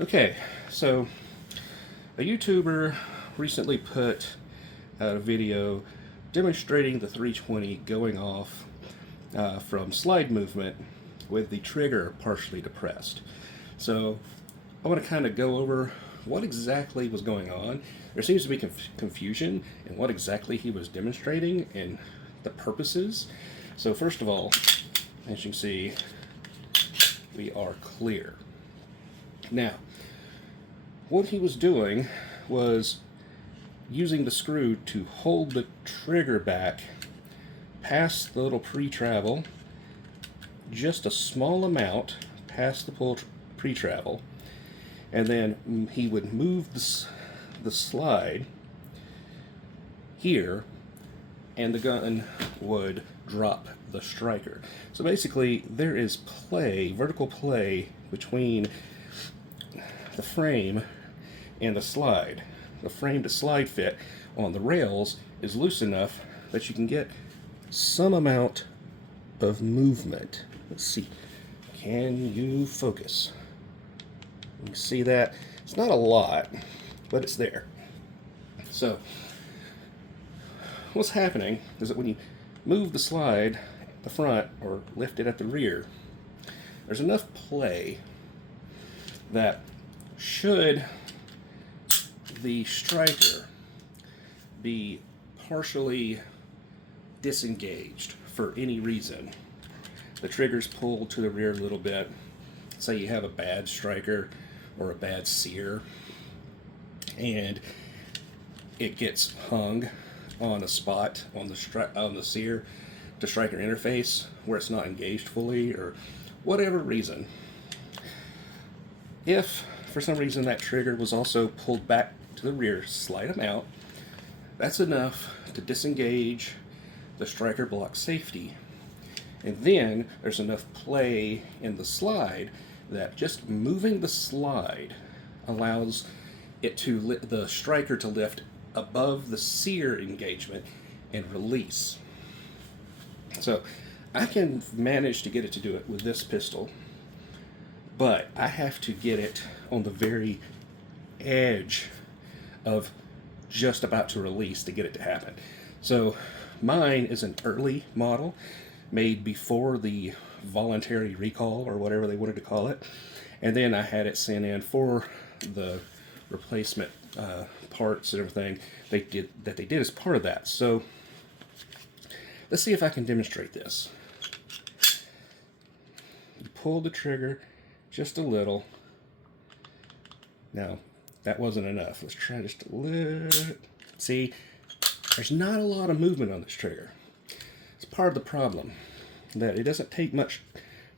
Okay, so a YouTuber recently put out a video demonstrating the 320 going off from slide movement with the trigger partially depressed. So I want to kind of go over what exactly was going on. There seems to be confusion in what exactly he was demonstrating and the purposes. So first of all, as you can see, we are clear. Now, what he was doing was using the screw to hold the trigger back past the little pre-travel, just a small amount past the pre-travel, and then he would move the slide here, and the gun would drop the striker. So basically, there is play, vertical play, between the frame and the slide. The frame to slide fit on the rails is loose enough that you can get some amount of movement. Let's see. Can you focus? You can see that. It's not a lot, but it's there. So, what's happening is that when you move the slide at the front or lift it at the rear, there's enough play that should the striker be partially disengaged for any reason, the trigger's pulled to the rear a little bit, say you have a bad striker or a bad sear, and it gets hung on a spot on the sear to striker interface where it's not engaged fully or whatever reason. If for some reason that trigger was also pulled back to the rear slight amount, that's enough to disengage the striker block safety. And then there's enough play in the slide that just moving the slide allows it to the striker to lift above the sear engagement and release. So I can manage to get it to do it with this pistol, but I have to get it on the very edge of just about to release to get it to happen. So mine is an early model made before the voluntary recall or whatever they wanted to call it, and then I had it sent in for the replacement parts and everything they did as part of that. So let's see if I can demonstrate this. You pull the trigger just a little. Now, that wasn't enough. Let's try just a little. See, there's not a lot of movement on this trigger. It's part of the problem, that it doesn't take much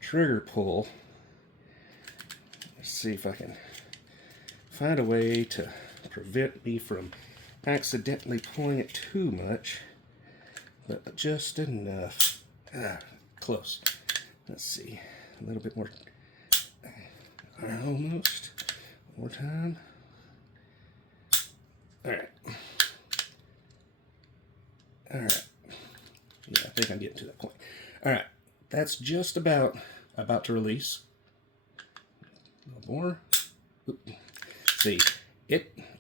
trigger pull. Let's see if I can find a way to prevent me from accidentally pulling it too much, but just enough. Close. Let's see. A little bit more. Almost. One more time. Alright. Alright. Yeah, I think I'm getting to that point. Alright. That's just about to release. A little more. Oop. See,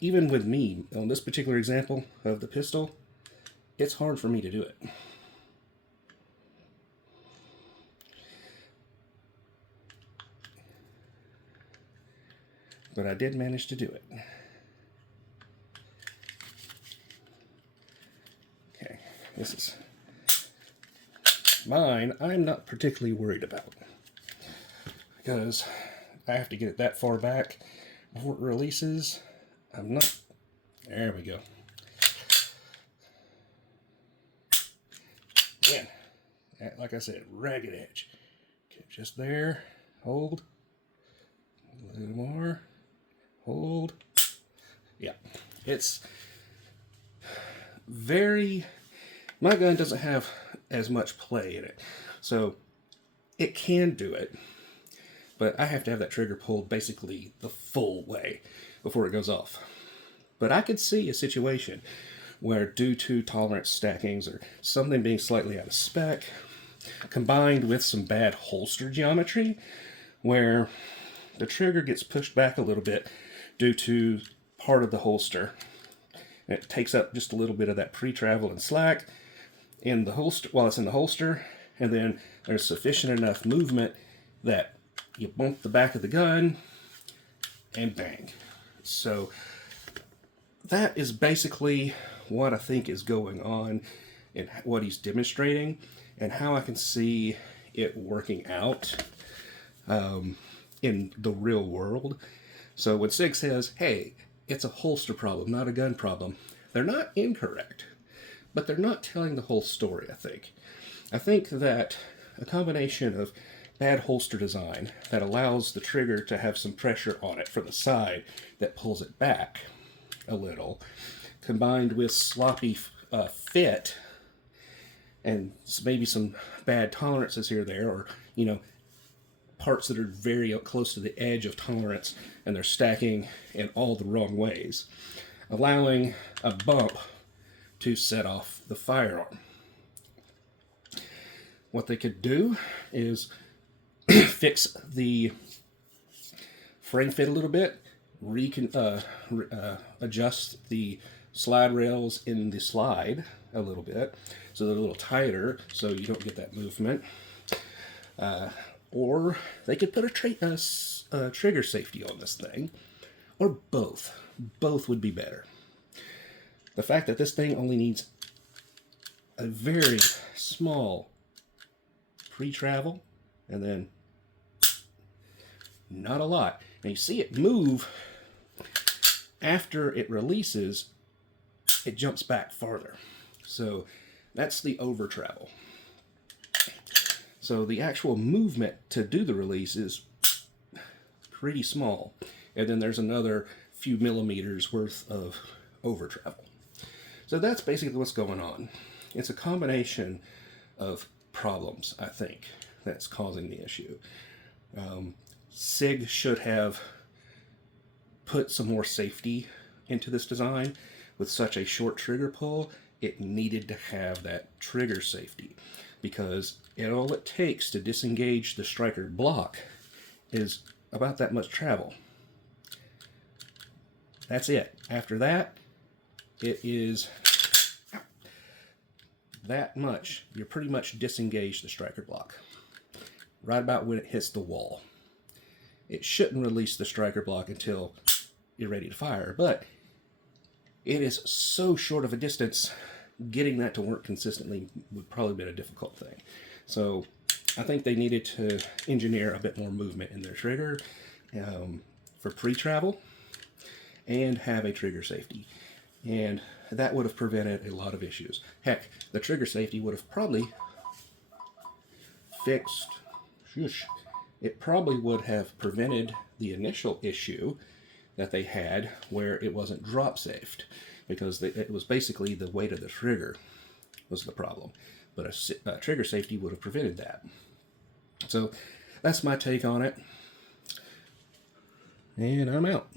even with me, on this particular example of the pistol, it's hard for me to do it. But I did manage to do it. Okay, this is mine. I'm not particularly worried about, because I have to get it that far back before it releases. I'm not. There we go. Again, like I said, ragged edge. Okay, just there. Hold. A little more. Hold. Yeah, it's very. My gun doesn't have as much play in it, so it can do it, but I have to have that trigger pulled basically the full way before it goes off. But I could see a situation where, due to tolerance stackings or something being slightly out of spec, combined with some bad holster geometry, where the trigger gets pushed back a little bit due to part of the holster. And it takes up just a little bit of that pre-travel and slack in the holster while it's in the holster, and then there's sufficient enough movement that you bump the back of the gun and bang. So that is basically what I think is going on and what he's demonstrating and how I can see it working out in the real world. So when Sig says, hey, it's a holster problem, not a gun problem, they're not incorrect, but they're not telling the whole story, I think. I think that a combination of bad holster design that allows the trigger to have some pressure on it from the side that pulls it back a little, combined with sloppy fit and maybe some bad tolerances here or there, or, you know, parts that are very close to the edge of tolerance and they're stacking in all the wrong ways, allowing a bump to set off the firearm. What they could do is fix the frame fit a little bit, adjust the slide rails in the slide a little bit so they're a little tighter so you don't get that movement. Or they could put a trigger safety on this thing, or both. Both would be better. The fact that this thing only needs a very small pre-travel and then not a lot. And you see it move after it releases, it jumps back farther. So that's the over travel. So the actual movement to do the release is pretty small. And then there's another few millimeters worth of over travel. So that's basically what's going on. It's a combination of problems, I think, that's causing the issue. Sig should have put some more safety into this design. With such a short trigger pull, it needed to have that trigger safety, because all it takes to disengage the striker block is about that much travel. That's it. After that, it is that much. You're pretty much disengaged the striker block right about when it hits the wall. It shouldn't release the striker block until you're ready to fire, but it is so short of a distance, getting that to work consistently would probably be a difficult thing. So I think they needed to engineer a bit more movement in their trigger for pre-travel and have a trigger safety. And that would have prevented a lot of issues. Heck, the trigger safety would have probably fixed, it probably would have prevented the initial issue that they had where it wasn't drop safed, because it was basically the weight of the trigger was the problem. But a trigger safety would have prevented that. So that's my take on it. And I'm out.